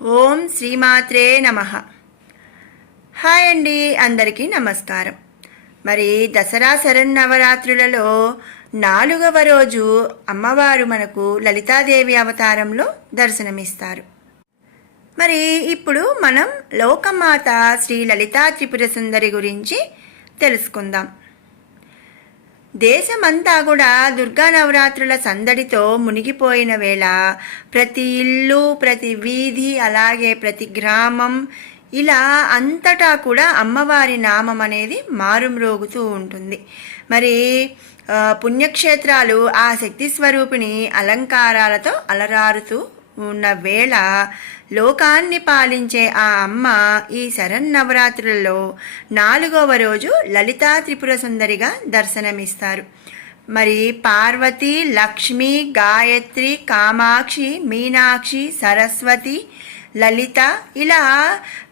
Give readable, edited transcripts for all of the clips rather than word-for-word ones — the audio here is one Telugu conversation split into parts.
ఓం శ్రీమాత్రే నమః. హాయ్ అండి, అందరికీ నమస్కారం. మరి దసరా శరన్నవరాత్రులలో 4వ రోజు అమ్మవారు మనకు లలితాదేవి అవతారంలో దర్శనమిస్తారు. మరి ఇప్పుడు మనం లోకమాత శ్రీ లలితా త్రిపుర సుందరి గురించి తెలుసుకుందాం. దేశమంతా కూడా దుర్గా నవరాత్రుల సందడితో మునిగిపోయిన వేళ ప్రతి ఇల్లు, ప్రతి వీధి, అలాగే ప్రతి గ్రామం, ఇలా అంతటా కూడా అమ్మవారి నామం అనేది మారుమ్రోగుతూ ఉంటుంది. మరి పుణ్యక్షేత్రాలు ఆ శక్తి స్వరూపిణి అలంకారాలతో అలరారుతూ ఉన్న వేళ లోకాన్ని పాలించే ఆ అమ్మ ఈ శరన్నవరాత్రులలో 4వ రోజు లలితా త్రిపుర సుందరిగా దర్శనమిస్తారు. మరి పార్వతి, లక్ష్మి, గాయత్రి, కామాక్షి, మీనాక్షి, సరస్వతి, లలిత, ఇలా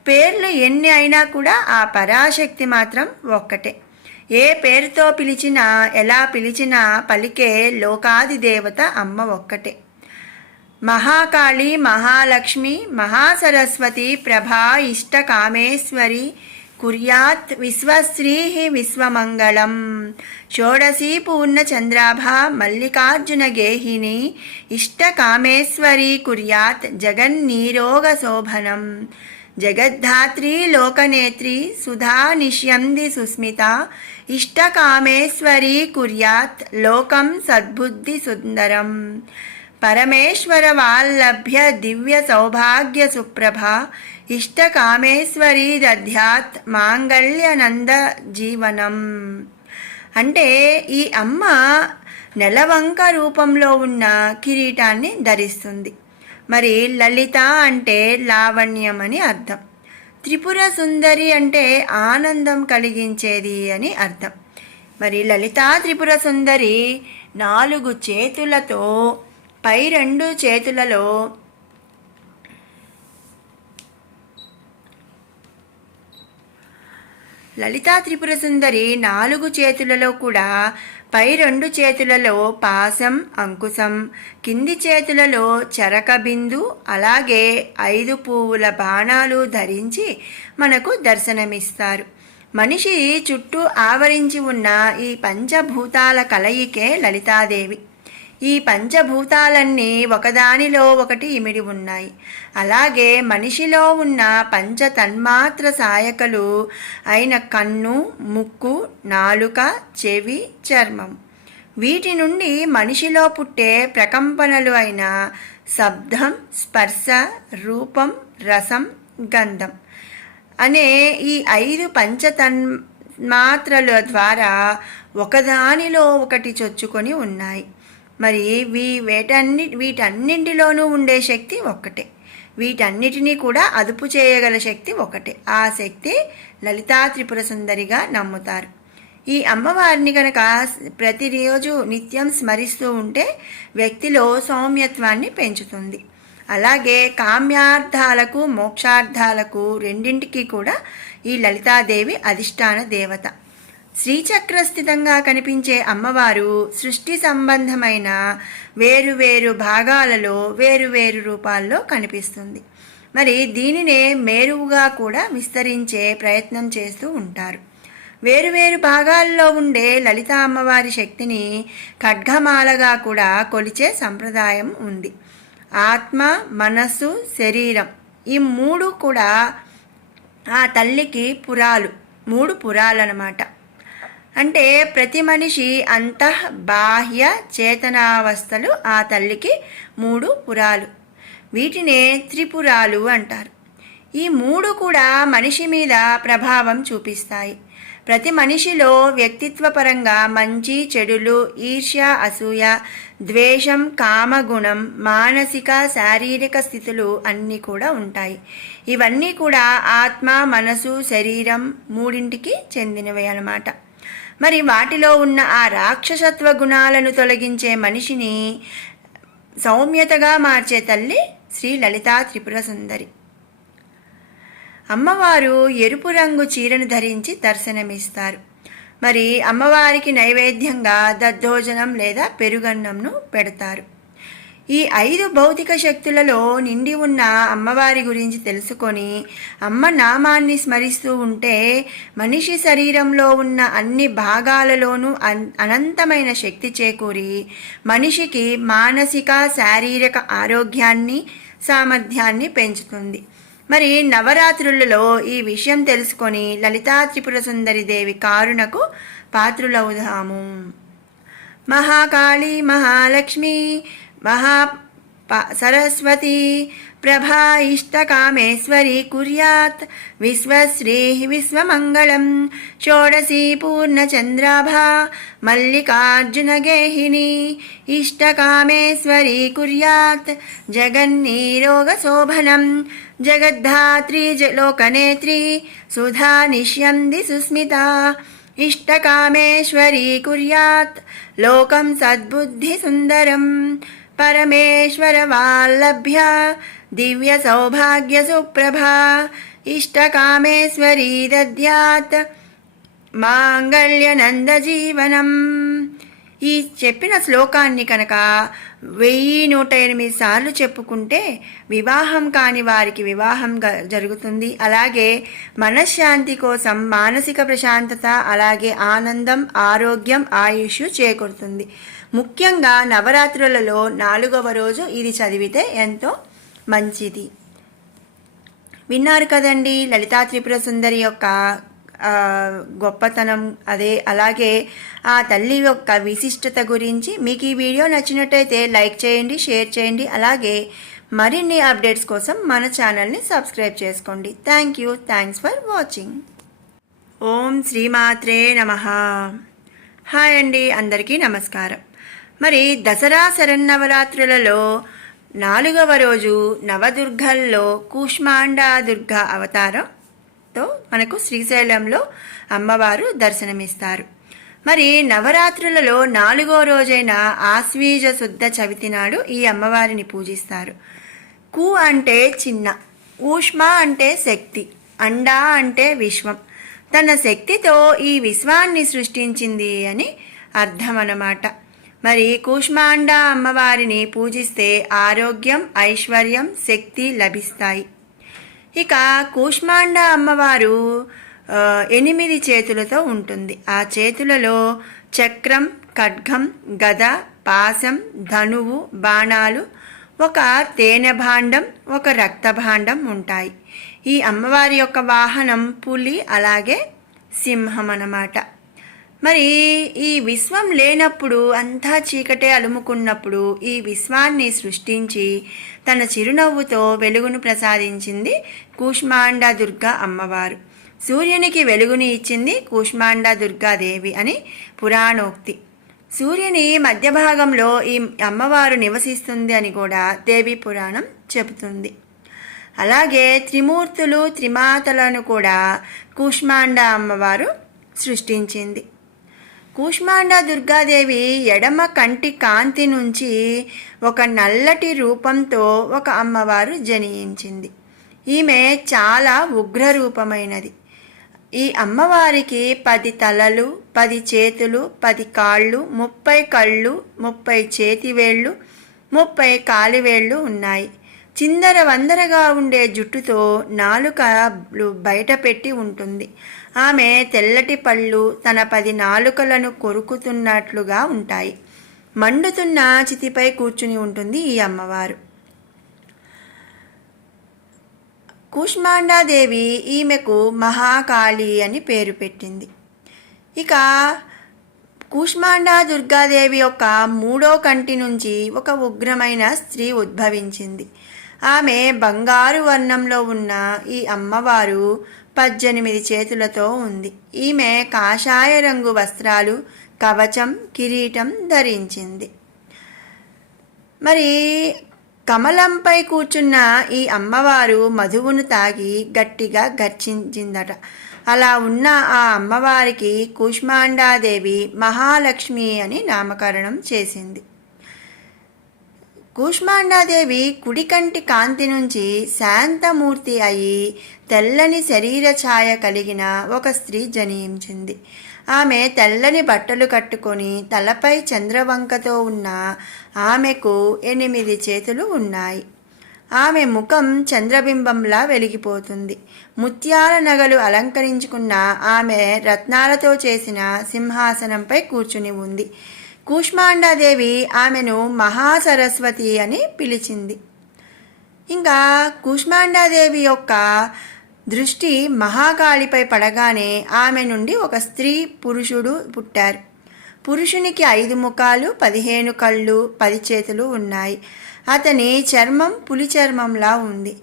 పేర్లు ఎన్ని అయినా కూడా ఆ పరాశక్తి మాత్రం ఒక్కటే. ఏ పేరుతో పిలిచినా, ఎలా పిలిచినా పలికే లోకాది దేవత అమ్మ ఒక్కటే. మహాకాళి, మహాలక్ష్మి, మహాసరస్వతి, ప్రభా, ఇష్ట కామేశ్వరి కుర్యాత్ విశ్వశ్రీ విశ్వమంగళం. షోడశీ పూర్ణచంద్రాభా మల్లికార్జున గేహిని ఇష్ట కామేశ్వరి కుర్యాత్ జగన్నీరోగ శోభనం. జగద్ధాత్రి లోకనేత్రి సుధా నిష్యంది సుస్మిత ఇష్ట కామేశ్వరి కుర్యాత్ లోకం సద్బుద్ధి సుందరం. పరమేశ్వర వాల్లభ్య దివ్య సౌభాగ్య సుప్రభ ఇష్ట కామేశ్వరి దధ్యాత్ మాంగళ్యనంద జీవనం. అంటే ఈ అమ్మ నెలవంక రూపంలో ఉన్న కిరీటాన్ని ధరిస్తుంది. మరి లలిత అంటే లావణ్యం అని అర్థం. త్రిపుర సుందరి అంటే ఆనందం కలిగించేది అని అర్థం. మరి లలితా త్రిపుర సుందరి 4 చేతులతో, పై 2 చేతులలో లలితా త్రిపుర సుందరి 4 చేతులలో కూడా పై 2 చేతులలో పాశం, అంకుశం, కింది చేతులలో చరక బిందు, అలాగే 5 పువ్వుల బాణాలు ధరించి మనకు దర్శనమిస్తారు. మనిషి చుట్టూ ఆవరించి ఉన్న ఈ పంచభూతాల కలయికే లలితాదేవి. ఈ పంచభూతాలన్నీ ఒకదానిలో ఒకటి ఇమిడి ఉన్నాయి. అలాగే మనిషిలో ఉన్న పంచ తన్మాత్ర సాయకలు అయిన కన్ను, ముక్కు, నాలుక, చెవి, చర్మం, వీటి నుండి మనిషిలో పుట్టే ప్రకంపనలు అయిన శబ్దం, స్పర్శ, రూపం, రసం, గంధం అనే ఈ 5 పంచతన్మాత్రల ద్వారా ఒకదానిలో ఒకటి చొచ్చుకొని ఉన్నాయి. మరి వీటన్నింటిలోనూ ఉండే శక్తి ఒక్కటే. వీటన్నిటినీ కూడా అదుపు చేయగల శక్తి ఒకటే. ఆ శక్తి లలితా త్రిపుర సుందరిగా నమ్ముతారు. ఈ అమ్మవారిని కనుక ప్రతిరోజు నిత్యం స్మరిస్తూ ఉంటే వ్యక్తిలో సౌమ్యత్వాన్ని పెంచుతుంది. అలాగే కామ్యార్థాలకు, మోక్షార్థాలకు రెండింటికి కూడా ఈ లలితాదేవి అధిష్టాన దేవత. శ్రీచక్రస్థితంగా కనిపించే అమ్మవారు సృష్టి సంబంధమైన వేరువేరు భాగాలలో వేరువేరు రూపాల్లో కనిపిస్తుంది. మరి దీనినే మేరువుగా కూడా విస్తరించే ప్రయత్నం చేస్తూ ఉంటారు. వేరువేరు భాగాల్లో ఉండే లలితా అమ్మవారి శక్తిని ఖడ్గమాలగా కూడా కొలిచే సంప్రదాయం ఉంది. ఆత్మ, మనస్సు, శరీరం, ఈ 3 కూడా ఆ తల్లికి పురాలు, 3 పురాలన్నమాట. అంటే ప్రతి మనిషి అంతః బాహ్య చేతనావస్థలు ఆ తల్లికి 3 పురాలు. వీటినే త్రిపురాలు అంటారు. ఈ 3 కూడా మనిషి మీద ప్రభావం చూపిస్తాయి. ప్రతి మనిషిలో వ్యక్తిత్వపరంగా మంచి, చెడులు, ఈర్ష్య, అసూయ, ద్వేషం, కామగుణం, మానసిక, శారీరక స్థితులు అన్నీ కూడా ఉంటాయి. ఇవన్నీ కూడా ఆత్మ, మనసు, శరీరం 3ంటికి చెందినవి అన్నమాట. మరి వాటిలో ఉన్న ఆ రాక్షసత్వ గుణాలను తొలగించే మనిషిని సౌమ్యతగా మార్చే తల్లి శ్రీ లలితా త్రిపుర సుందరి. అమ్మవారు ఎరుపు రంగు చీరను ధరించి దర్శనమిస్తారు. మరి అమ్మవారికి నైవేద్యంగా దద్దోజనం లేదా పెరుగన్నంను పెడతారు. ఈ 5 భౌతిక శక్తులలో నిండి ఉన్న అమ్మవారి గురించి తెలుసుకొని అమ్మ నామాన్ని స్మరిస్తూ ఉంటే మనిషి శరీరంలో ఉన్న అన్ని భాగాలలోనూ అనంతమైన శక్తి చేకూరి మనిషికి మానసిక శారీరక ఆరోగ్యాన్ని సామర్థ్యాన్ని పెంచుతుంది. మరి నవరాత్రులలో ఈ విషయం తెలుసుకొని లలితా త్రిపుర సుందరి దేవి కారుణకు పాత్రులవుదాము. మహాకాళీ మహాలక్ష్మి సరస్వతి ప్రభా ఇష్టకామేశ్వరి కుర్యాత్ విశ్వశ్రీ విశ్వమంగళం. షోడశీ పూర్ణచంద్రాభా మల్లికార్జున గేహిని ఇష్టకామేశ్వరి కుర్యాత్ జగన్నీరోగశోభనం. జగద్ధాత్రి లోకనేత్రి సుధా నిష్యంది సుస్మితా ఇష్టకామేశ్వరీ కుర్యాత్ లోకం సద్బుద్ధి సుందరం. పరమేశ్వర వాల్లభ్య దివ్య సౌభాగ్య సుప్రభా ఇష్టకామేశ్వరీ దద్యాత్ మాంగళ్యనంద జీవనం. ఈ చెప్పిన శ్లోకాన్ని కనుక 1108 సార్లు చెప్పుకుంటే వివాహం కాని వారికి వివాహం జరుగుతుంది. అలాగే మనశ్శాంతి కోసం మానసిక ప్రశాంతత, అలాగే ఆనందం, ఆరోగ్యం, ఆయుష్ చేకూరుతుంది. ముఖ్యంగా నవరాత్రులలో 4వ రోజు ఇది చదివితే ఎంతో మంచిది. విన్నారు కదండి లలితా త్రిపుర సుందరి యొక్క గొప్పతనం, అలాగే ఆ తల్లి యొక్క విశిష్టత గురించి. మీకు ఈ వీడియో నచ్చినట్టయితే లైక్ చేయండి, షేర్ చేయండి. అలాగే మరిన్ని అప్డేట్స్ కోసం మన ఛానల్ని సబ్స్క్రైబ్ చేసుకోండి. Thanks for watching. ఓం శ్రీమాత్రే నమః. హాయ్ అండి, అందరికీ నమస్కారం. మరి దసరా శరన్నవరాత్రులలో 4వ రోజు నవదుర్గల్లో కూష్మాండా దుర్గా అవతారంతో మనకు శ్రీశైలంలో అమ్మవారు దర్శనమిస్తారు. మరి నవరాత్రులలో 4వ రోజైన ఆశ్వీజ శుద్ధ చవితి నాడు ఈ అమ్మవారిని పూజిస్తారు. కు అంటే చిన్న, ఊష్మ అంటే శక్తి, అండా అంటే విశ్వం. తన శక్తితో ఈ విశ్వాన్ని సృష్టించింది అని అర్థం అన్నమాట. మరి కూష్మాండా అమ్మవారిని పూజిస్తే ఆరోగ్యం, ఐశ్వర్యం, శక్తి లభిస్తాయి. ఇక కూష్మాండా అమ్మవారు 8 చేతులతో ఉంటుంది. ఆ చేతులలో చక్రం, ఖడ్గం, గద, పాశం, ధనువు, బాణాలు, ఒక తేనె భాండం, ఒక రక్త భాండం ఉంటాయి. ఈ అమ్మవారి యొక్క వాహనం పులి, అలాగే సింహం అన్నమాట. మరి ఈ విశ్వం లేనప్పుడు, అంతా చీకటే అలుముకున్నప్పుడు ఈ విశ్వాన్ని సృష్టించి తన చిరునవ్వుతో వెలుగును ప్రసాదించింది కూష్మాండా దుర్గా అమ్మవారు. సూర్యునికి వెలుగుని ఇచ్చింది కూష్మాండా దుర్గాదేవి అని పురాణోక్తి. సూర్యుని మధ్య భాగంలో ఈ అమ్మవారు నివసిస్తుంది అని కూడా దేవి పురాణం చెబుతుంది. అలాగే త్రిమూర్తులు, త్రిమాతలను కూడా కూష్మాండా అమ్మవారు సృష్టించింది. కూష్మాండా దుర్గాదేవి ఎడమ కంటి కాంతి నుంచి ఒక నల్లటి రూపంతో ఒక అమ్మవారు జనించింది. ఈమె చాలా ఉగ్ర రూపమైనది. ఈ అమ్మవారికి 10 తలలు, 10 చేతులు, 10 కాళ్ళు, 30 కళ్ళు, 30 చేతివేళ్ళు, 30 కాలివేళ్ళు ఉన్నాయి. చిందర వందరగా ఉండే జుట్టుతో నాలుకలు బయట పెట్టి ఉంటుంది. ఆమె తెల్లటి పళ్ళు తన 10 నాలుకలను కొరుకుతున్నట్లుగా ఉంటాయి. మండుతున్న చితిపై కూర్చుని ఉంటుంది ఈ అమ్మవారు. కూష్మాండాదేవి ఈమెకు మహాకాళి అని పేరు పెట్టింది. ఇక కూష్మాండా దుర్గాదేవి యొక్క 3వ కంటి నుంచి ఒక ఉగ్రమైన స్త్రీ ఉద్భవించింది. ఆమె బంగారు వర్ణంలో ఉన్న ఈ అమ్మవారు 18 చేతులతో ఉంది. ఈమె కాషాయ రంగు వస్త్రాలు, కవచం, కిరీటం ధరించింది. మరి కమలంపై కూర్చున్న ఈ అమ్మవారు మధువును తాగి గట్టిగా గర్జించిందట. అలా ఉన్న ఆ అమ్మవారికి కూష్మాండాదేవి మహాలక్ష్మి అని నామకరణం చేసింది. కూష్మాండాదేవి కుడికంటి కాంతి నుంచి శాంతమూర్తి అయి తెల్లని శరీర ఛాయ కలిగిన ఒక స్త్రీ జనించింది. ఆమె తెల్లని బట్టలు కట్టుకొని తలపై చంద్రవంకతో ఉన్న ఆమెకు 8 చేతులు ఉన్నాయి. ఆమె ముఖం చంద్రబింబంలా వెలిగిపోతుంది. ముత్యాల నగలు అలంకరించుకున్న ఆమె రత్నాలతో చేసిన సింహాసనంపై కూర్చుని ఉంది. కూష్మాండాదేవి ఆమెను మహాసరస్వతి అని పిలిచింది. ఇంకా కూష్మాండాదేవి యొక్క దృష్టి మహాకాళిపై పడగానే ఆమె నుండి ఒక స్త్రీ పురుషుడు పుట్టారు. పురుషునికి 5 ముఖాలు, 15 కళ్ళు, 10 చేతులు ఉన్నాయి. అతని చర్మం పులి చర్మంలా ఉంది.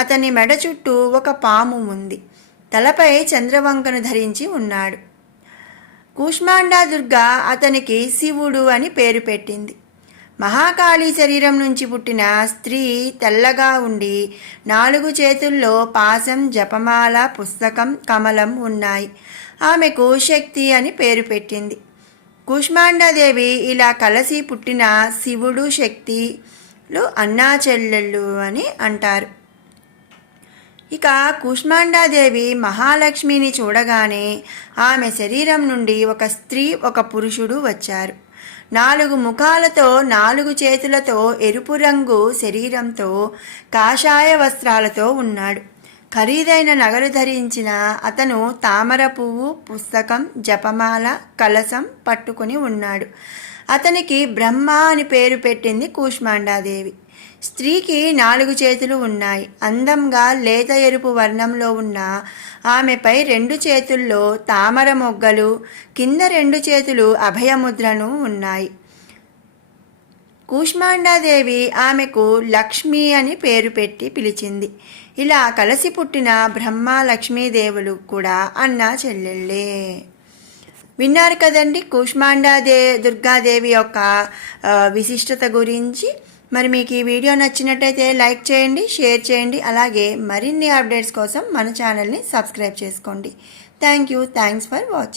అతని మెడ చుట్టూ ఒక పాము ఉంది. తలపై చంద్రవంకను ధరించి ఉన్నాడు. కూష్మాండా దుర్గా అతనికి శివుడు అని పేరు పెట్టింది. మహాకాళి శరీరం నుంచి పుట్టిన స్త్రీ తెల్లగా ఉండి 4 చేతుల్లో పాశం, జపమాల, పుస్తకం, కమలం ఉన్నాయి. ఆమెకు శక్తి అని పేరు పెట్టింది. కూష్మాండాదేవి ఇలా కలిసి పుట్టిన శివుడు, శక్తిలు అన్నా చెల్లెళ్ళు అని అంటారు. ఇక కూష్మాండాదేవి మహాలక్ష్మిని చూడగానే ఆమె శరీరం నుండి ఒక స్త్రీ, ఒక పురుషుడు వచ్చారు. 4 ముఖాలతో, 4 చేతులతో, ఎరుపు రంగు శరీరంతో, కాషాయ వస్త్రాలతో ఉన్నాడు. ఖరీదైన నగలు ధరించిన అతను తామర పువ్వు, పుస్తకం, జపమాల, కలశం పట్టుకుని ఉన్నాడు. అతనికి బ్రహ్మ అని పేరు పెట్టింది కూష్మాండాదేవి. స్త్రీకి 4 చేతులు ఉన్నాయి. అందంగా లేత ఎరుపు వర్ణంలో ఉన్న ఆమెపై 2 చేతుల్లో తామర మొగ్గలు, కింద 2 చేతులు అభయముద్రను ఉన్నాయి. కూష్మాండాదేవి ఆమెకు లక్ష్మి అని పేరు పెట్టి పిలిచింది. ఇలా కలిసి పుట్టిన బ్రహ్మ, లక్ష్మీదేవులు కూడా అన్నా చెల్లెళ్ళే. విన్నారు కదండి దుర్గాదేవి యొక్క విశిష్టత గురించి. మరి మీకు ఈ వీడియో నచ్చినట్టయితే లైక్ చేయండి, షేర్ చేయండి. అలాగే మరిన్ని అప్డేట్స్ కోసం మన ఛానల్ని సబ్స్క్రైబ్ చేసుకోండి. Thanks for watching.